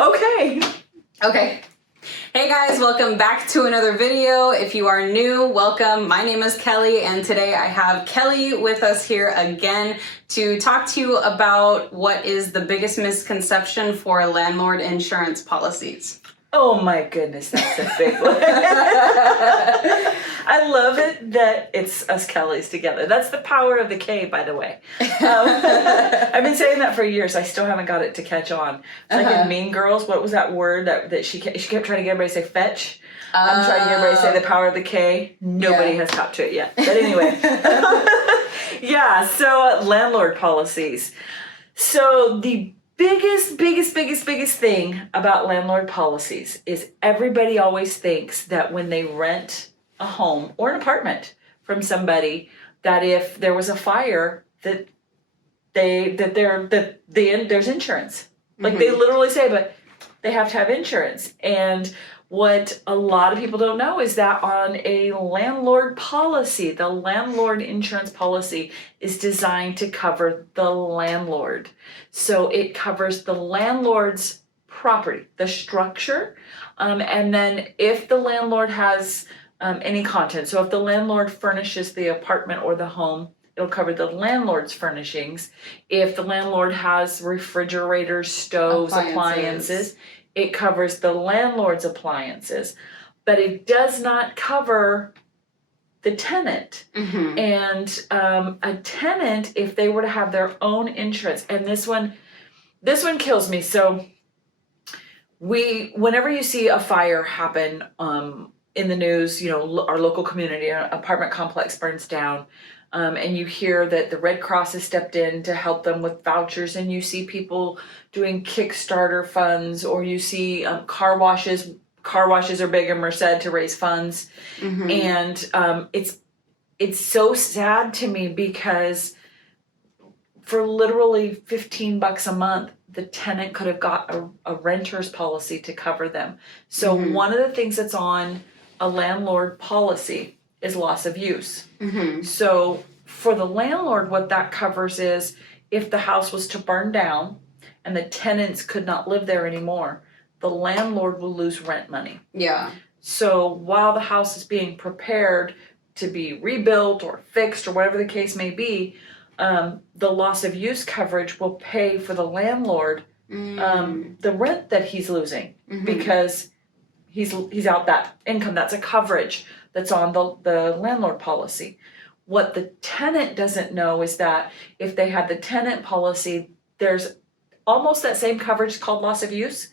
Okay. Okay. Hey guys, welcome back to another video. If you are new, welcome. My name is Kelly, and today I have Kelly with us here again to talk to you about what is the biggest misconception for landlord insurance policies. Oh my goodness, that's a big one. I love it that it's us Kellys together. That's the power of the K, by the way. I've been saying that for years. I still haven't got it to catch on. It's like in Mean Girls, what was that word that she kept trying to get everybody to say fetch? I'm trying to get everybody to say the power of the K. Nobody has caught to it yet. But anyway. Yeah, so landlord policies. So the biggest thing about landlord policies is everybody always thinks that when they rent a home or an apartment from somebody, that if there was a fire, that there's insurance. Like they literally say, but they have to have insurance. And what a lot of people don't know is that on a landlord policy, the landlord insurance policy is designed to cover the landlord. So it covers the landlord's property, the structure, and then if the landlord has any content, so if the landlord furnishes the apartment or the home, it'll cover the landlord's furnishings. If the landlord has refrigerators, stoves, appliances, it covers the landlord's appliances, but it does not cover the tenant. And a tenant, if they were to have their own insurance, and this one kills me. So whenever you see a fire happen in the news, you know, our local community, our apartment complex burns down, and you hear that the Red Cross has stepped in to help them with vouchers, and you see people doing Kickstarter funds, or you see car washes. Car washes are big in Merced to raise funds, and it's so sad to me because for literally $15 a month, the tenant could have got a renter's policy to cover them. So one of the things that's on a landlord policy is loss of use. So for the landlord, what that covers is if the house was to burn down and the tenants could not live there anymore, the landlord will lose rent money. Yeah. So while the house is being prepared to be rebuilt or fixed or whatever the case may be, the loss of use coverage will pay for the landlord the rent that he's losing because he's out that income. That's a coverage that's on the landlord policy. What the tenant doesn't know is that if they had the tenant policy, there's almost that same coverage called loss of use,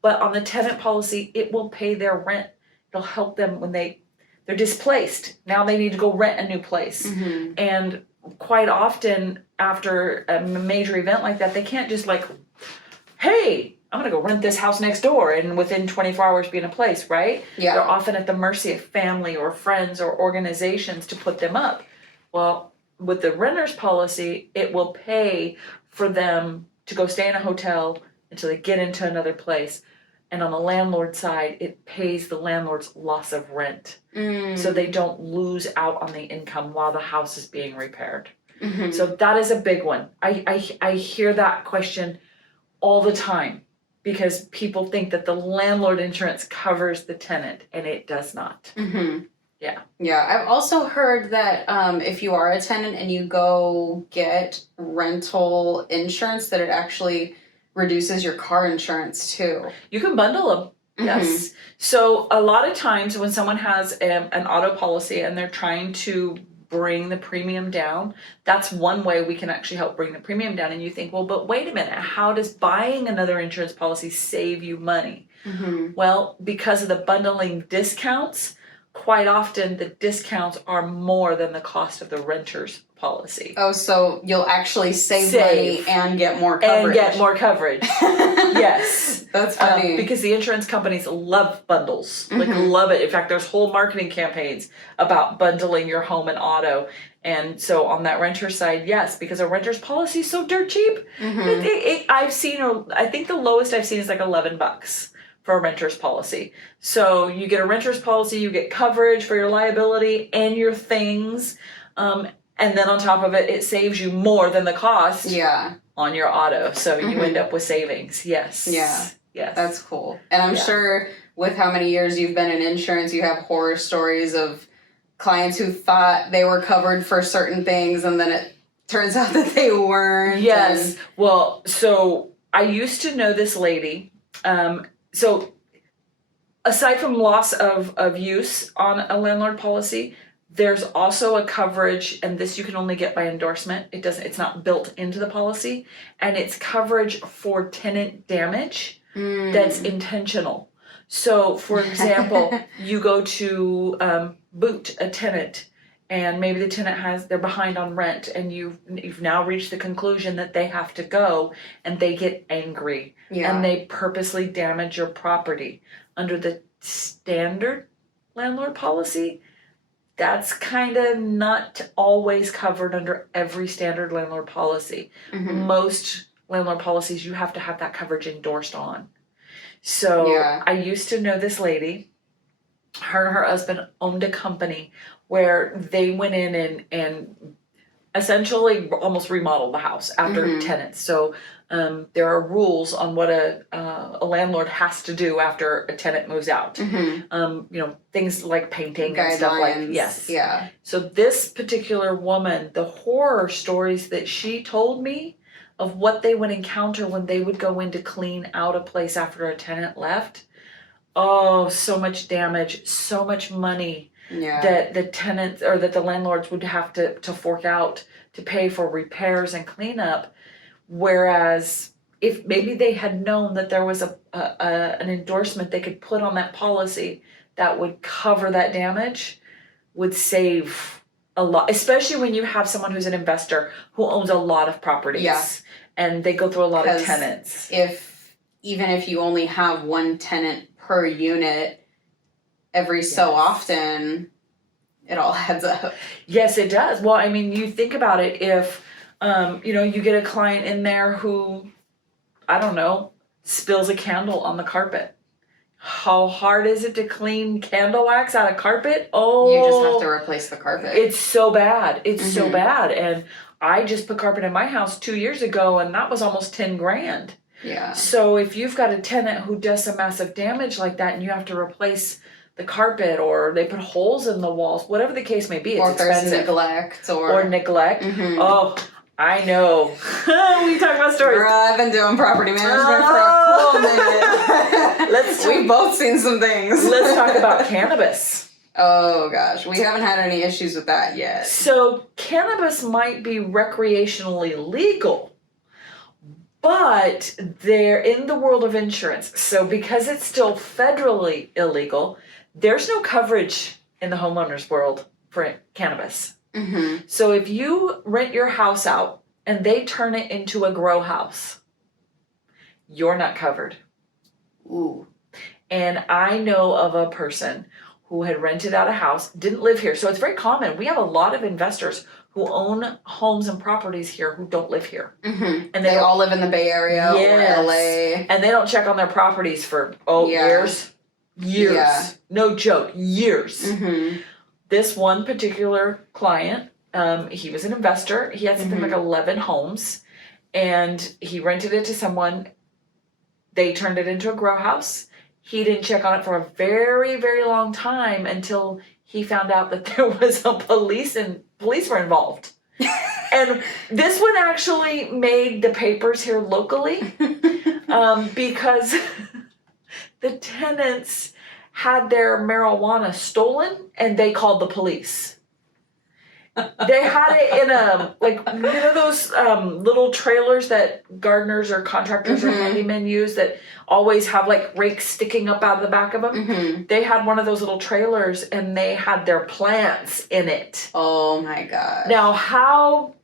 but on the tenant policy, it will pay their rent. It'll help them when they're displaced. Now they need to go rent a new place. And quite often after a major event like that, they can't just like, hey, I'm gonna go rent this house next door and within 24 hours be in a place, right? Yeah. They're often at the mercy of family or friends or organizations to put them up. Well, with the renter's policy, it will pay for them to go stay in a hotel until they get into another place. And on the landlord side, it pays the landlord's loss of rent. So they don't lose out on the income while the house is being repaired. So that is a big one. I hear that question all the time because people think that the landlord insurance covers the tenant, and it does not. Yeah, I've also heard that if you are a tenant and you go get rental insurance, that it actually reduces your car insurance too. You can bundle them. Yes. So a lot of times when someone has an auto policy and they're trying to bring the premium down, that's one way we can actually help bring the premium down. And you think, well, but wait a minute, how does buying another insurance policy save you money? Well, because of the bundling discounts, quite often the discounts are more than the cost of the renter's policy. Oh, so you'll actually save money and get more coverage. Yes. That's funny. Because the insurance companies love bundles. Like, love it. In fact, there's whole marketing campaigns about bundling your home and auto. And so on that renter side, yes, because a renter's policy is so dirt cheap. I've seen, I think the lowest I've seen is like $11 for a renter's policy. So you get a renter's policy, you get coverage for your liability and your things. And then on top of it, it saves you more than the cost on your auto. So you end up with savings. Yes. Yeah. Yes. That's cool. And I'm sure with how many years you've been in insurance, you have horror stories of clients who thought they were covered for certain things and then it turns out that they weren't. Yes. Well, so I used to know this lady. So aside from loss of use on a landlord policy, there's also a coverage, and this you can only get by endorsement. It's not built into the policy, and it's coverage for tenant damage that's intentional. So, for example, you go to boot a tenant, and maybe the tenant they're behind on rent, and you've now reached the conclusion that they have to go, and they get angry, and they purposely damage your property. Under the standard landlord policy, that's kind of not always covered under every standard landlord policy. Most landlord policies, you have to have that coverage endorsed on. So I used to know this lady. Her and her husband owned a company where they went in and essentially almost remodeled the house after tenants. So there are rules on what a landlord has to do after a tenant moves out. Things like painting and stuff like Yeah. So this particular woman, the horror stories that she told me of what they would encounter when they would go in to clean out a place after a tenant left. Oh, so much damage, so much money that the tenants or that the landlords would have to fork out to pay for repairs and cleanup. Whereas if maybe they had known that there was an endorsement they could put on that policy that would cover that damage, would save a lot, especially when you have someone who's an investor who owns a lot of properties and they go through a lot of tenants. Even if you only have one tenant per unit, every so often, it all adds up. Yes, it does. Well, I mean, you think about it. If you get a client in there who, I don't know, spills a candle on the carpet. How hard is it to clean candle wax out of carpet? Oh, you just have to replace the carpet. It's so bad. It's so bad. And I just put carpet in my house 2 years ago, and that was almost $10,000. Yeah. So if you've got a tenant who does some massive damage like that, and you have to replace the carpet, or they put holes in the walls, whatever the case may be, it's expensive. There's neglect or neglect. Oh, I know. We talk about stories. Girl, I've been doing property management for a cool minute. We've both seen some things. Let's talk about cannabis. Oh gosh, we haven't had any issues with that yet. So cannabis might be recreationally legal, but they're in the world of insurance. So because it's still federally illegal, there's no coverage in the homeowners world for cannabis. So if you rent your house out and they turn it into a grow house, you're not covered. Ooh. And I know of a person who had rented out a house, didn't live here. So it's very common. We have a lot of investors who own homes and properties here who don't live here. And they all live in the Bay Area or LA. And they don't check on their properties for, years. Years. Yeah. No joke, years. This one particular client, he was an investor. He had something like 11 homes, and he rented it to someone. They turned it into a grow house. He didn't check on it for a very, very long time until he found out that there was a police were involved. And this one actually made the papers here locally because the tenants had their marijuana stolen and they called the police. They had it in those little trailers that gardeners or contractors or handymen use that always have like rakes sticking up out of the back of them. They had one of those little trailers and they had their plants in it. Oh my God. Now how,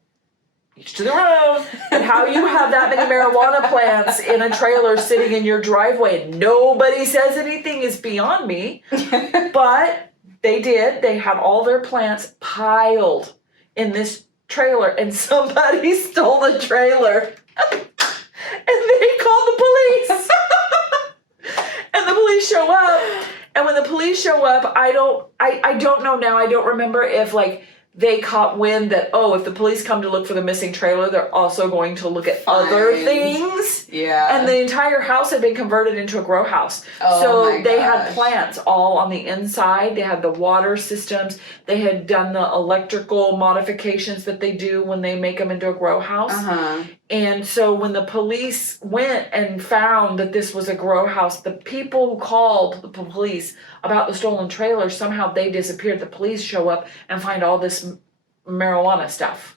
each to their own, and how you have that many marijuana plants in a trailer sitting in your driveway and nobody says anything is beyond me. But they did. They had all their plants piled in this trailer, and somebody stole the trailer. And they called the police. And the police show up. And when the police show up, I don't know now. I don't remember if like they caught wind that, oh, if the police come to look for the missing trailer, they're also going to look at other things. Yeah. And the entire house had been converted into a grow house. Oh so my they gosh. had plants all on the inside. They had the water systems. They had done the electrical modifications that they do when they make them into a grow house. Uh-huh. And so when the police went and found that this was a grow house, the people who called the police about the stolen trailer, somehow they disappeared. The police show up and find all this marijuana stuff.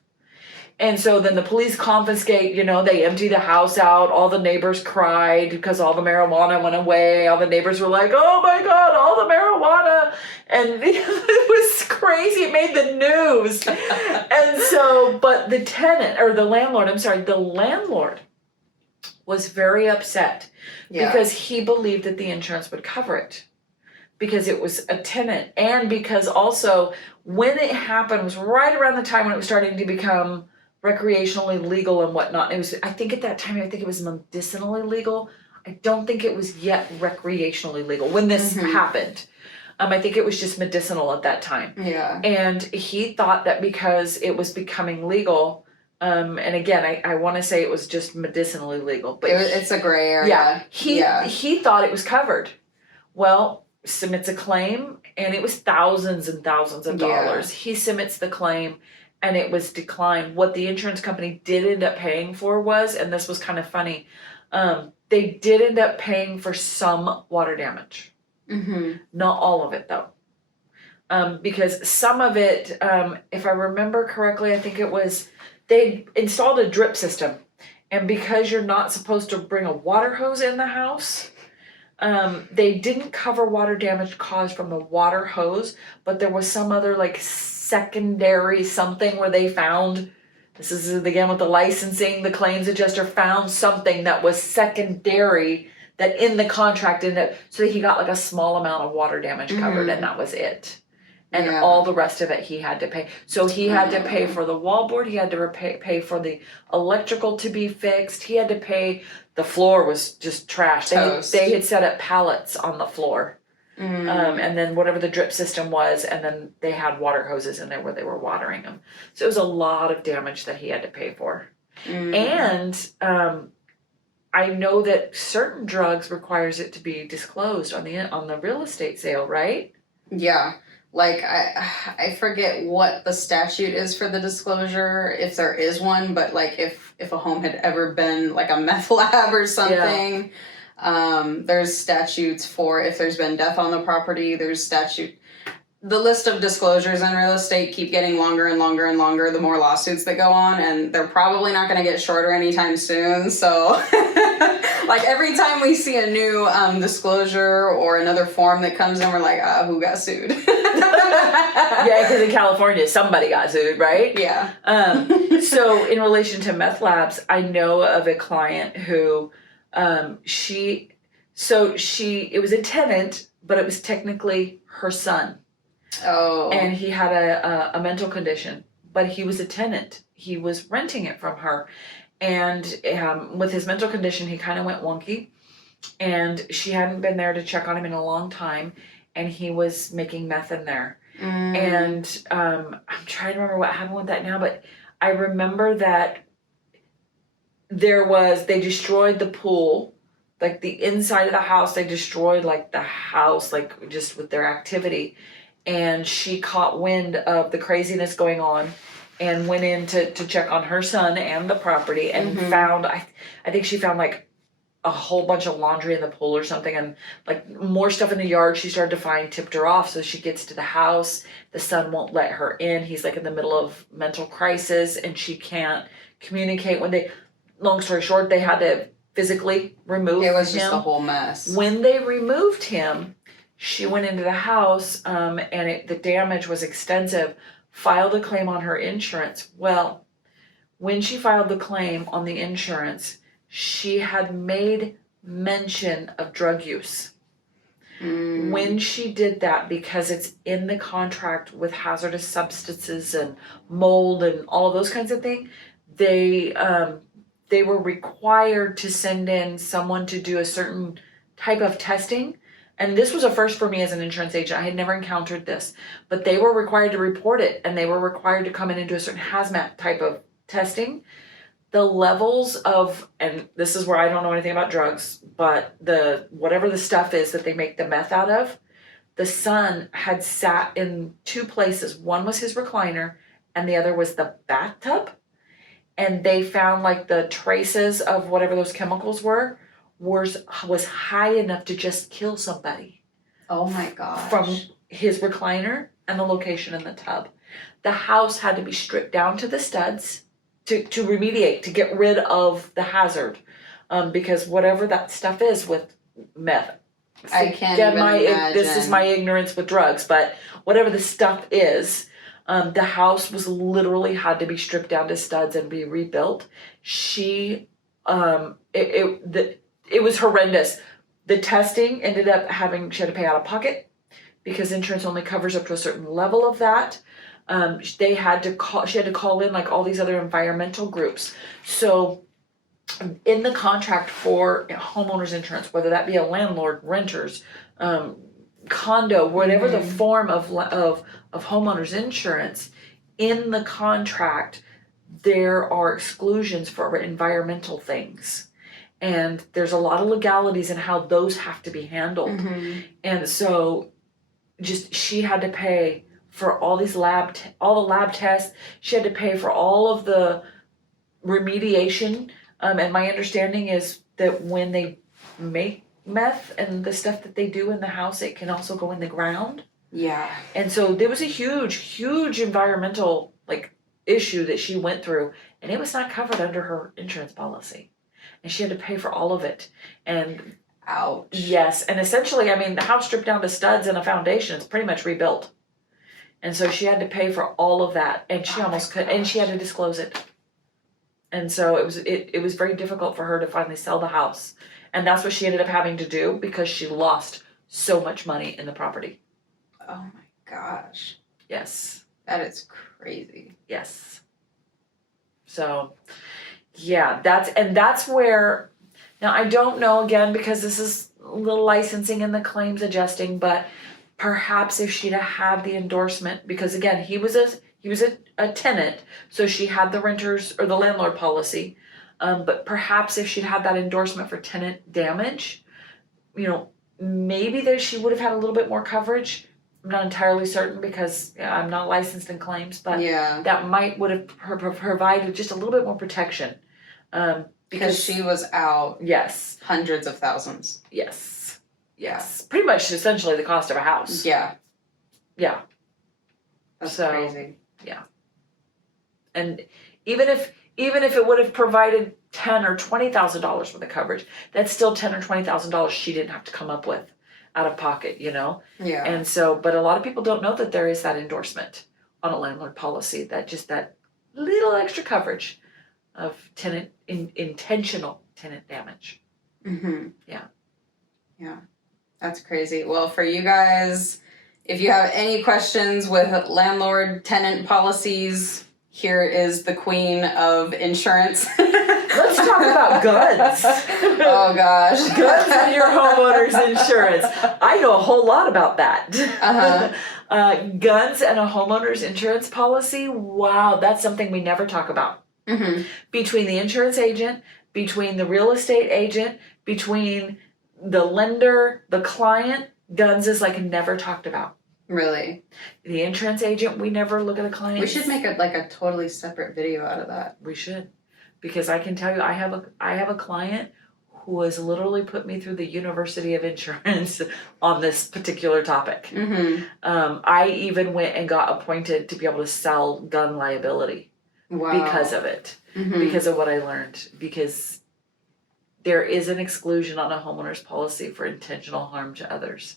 And so then the police confiscate, they empty the house out. All the neighbors cried because all the marijuana went away. All the neighbors were like, oh my God, all the marijuana. And it was crazy. It made the news. And so, but the landlord was very upset because he believed that the insurance would cover it. Because it was a tenant, and because also when it happened was right around the time when it was starting to become recreationally legal and whatnot. It was, I think at that time, it was medicinally legal. I don't think it was yet recreationally legal when this happened. I think it was just medicinal at that time. Yeah. And he thought that because it was becoming legal, and again, I want to say it was just medicinally legal, but it's a gray area. He thought it was covered. Well, submits a claim, and it was thousands and thousands of dollars. He submits the claim, and it was declined. What the insurance company did end up paying for was, and this was kind of funny, they did end up paying for some water damage. Not all of it, though. Because some of it, if I remember correctly, I think it was, they installed a drip system. And because you're not supposed to bring a water hose in the house, they didn't cover water damage caused from the water hose, but there was some other secondary something where they found, this is again with the licensing, the claims adjuster found something that was secondary that in the contract so he got a small amount of water damage covered, and that was it. And all the rest of it he had to pay. So he had to pay for the wallboard, he had to pay for the electrical to be fixed, he had to pay. The floor was just trash. They had set up pallets on the floor. And then whatever the drip system was, and then they had water hoses in there where they were watering them. So it was a lot of damage that he had to pay for. And I know that certain drugs requires it to be disclosed on the real estate sale, right? Yeah. I forget what the statute is for the disclosure, if there is one, but if a home had ever been a meth lab or something, there's statutes for if there's been death on the property, the list of disclosures in real estate keep getting longer and longer and longer the more lawsuits that go on, and they're probably not going to get shorter anytime soon. So every time we see a new disclosure or another form that comes in, we're like, who got sued? Yeah, because in California somebody got sued, right? Yeah. So in relation to meth labs, I know of a client who it was a tenant, but it was technically her son. Oh. And he had a mental condition, but he was a tenant. He was renting it from her. And with his mental condition, he kind of went wonky. And she hadn't been there to check on him in a long time. And he was making meth in there. And I'm trying to remember what happened with that now. But I remember that they destroyed the pool. The inside of the house, they destroyed the house, just with their activity. And she caught wind of the craziness going on and went in to check on her son and the property and found, I think she found a whole bunch of laundry in the pool or something, and more stuff in the yard she started to find tipped her off. So she gets to the house, the son won't let her in. He's in the middle of mental crisis and she can't communicate. Long story short, they had to physically remove him. It was just a whole mess. When they removed him, she went into the house, and the damage was extensive, filed a claim on her insurance. Well, when she filed the claim on the insurance, she had made mention of drug use. When she did that, because it's in the contract with hazardous substances and mold and all of those kinds of things, they were required to send in someone to do a certain type of testing. and this was a first for me as an insurance agent. I had never encountered this, but they were required to report it, and they were required to come in and do a certain hazmat type of testing. The levels of, and this is where I don't know anything about drugs, but whatever the stuff is that they make the meth out of, the son had sat in two places. One was his recliner, and the other was the bathtub. And they found like the traces of whatever those chemicals was high enough to just kill somebody. Oh my gosh. From his recliner and the location in the tub. The house had to be stripped down to the studs to remediate, to get rid of the hazard. Because whatever that stuff is with meth. I can't even imagine. This is my ignorance with drugs, but whatever the stuff is, the house was literally had to be stripped down to studs and be rebuilt. It was horrendous. The testing ended up she had to pay out of pocket because insurance only covers up to a certain level of that. She had to call in like all these other environmental groups. So in the contract for homeowners insurance, whether that be a landlord, renters, condo, whatever the form of homeowners insurance, in the contract there are exclusions for environmental things, and there's a lot of legalities in how those have to be handled. And so she had to pay for all these all the lab tests. She had to pay for all of the remediation. And my understanding is that when they make meth and the stuff that they do in the house, it can also go in the ground. Yeah. And so there was a huge environmental issue that she went through, and it was not covered under her insurance policy. And she had to pay for all of it. And ouch. Yes. And essentially, the house stripped down to studs and a foundation. It's pretty much rebuilt. And so she had to pay for all of that, and she almost could, and she had to disclose it. And so it was very difficult for her to finally sell the house. And that's what she ended up having to do because she lost so much money in the property. Oh my gosh. Yes. That is crazy. Yes. So, yeah, that's where, now I don't know again because this is a little licensing and the claims adjusting, but perhaps if she'd have had the endorsement, because again, he was a tenant, so she had the renters or the landlord policy. But perhaps if she'd had that endorsement for tenant damage, maybe she would have had a little bit more coverage. I'm not entirely certain because I'm not licensed in claims, but that would have provided just a little bit more protection. Because she was out. Yes. Hundreds of thousands. Yes. Yes. Pretty much essentially the cost of a house. Yeah. Yeah. That's crazy. Yeah. And even if it would have provided $10,000 or $20,000 worth of coverage, that's still $10,000 or $20,000 she didn't have to come up with out of pocket, Yeah. And so, but a lot of people don't know that there is that endorsement on a landlord policy, that little extra coverage of intentional tenant damage. Yeah. Yeah. That's crazy. Well, for you guys, if you have any questions with landlord tenant policies, here is the queen of insurance. Let's talk about guns. Oh gosh. Guns and your homeowner's insurance. I know a whole lot about that. Guns and a homeowner's insurance policy. Wow, that's something we never talk about. Between the insurance agent, between the real estate agent, between the lender, the client, guns is never talked about. Really? The insurance agent, we never look at the client. We should make a totally separate video out of that. We should. Because I can tell you, I have a client who has literally put me through the University of Insurance on this particular topic. I even went and got appointed to be able to sell gun liability. Wow. Because of it. Because of what I learned. Because there is an exclusion on a homeowner's policy for intentional harm to others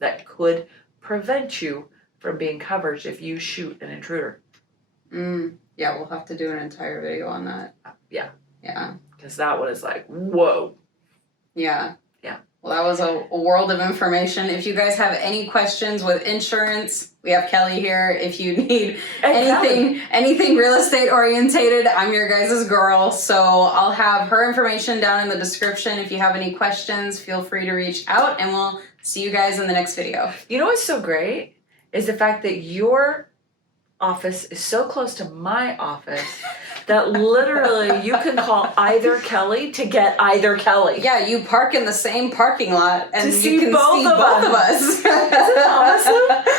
that could prevent you from being covered if you shoot an intruder. Yeah, we'll have to do an entire video on that. Yeah. Yeah. Because that one is whoa. Yeah. Yeah. Well, that was a world of information. If you guys have any questions with insurance, we have Kelly here. If you need anything real estate orientated, I'm your guys' girl. So I'll have her information down in the description. If you have any questions, feel free to reach out, and we'll See you guys in the next video. You know what's so great is the fact that your office is so close to my office that literally you can call either Kelly to get either Kelly. Yeah, you park in the same parking lot and To see you can both see of both us. of us. Isn't that awesome?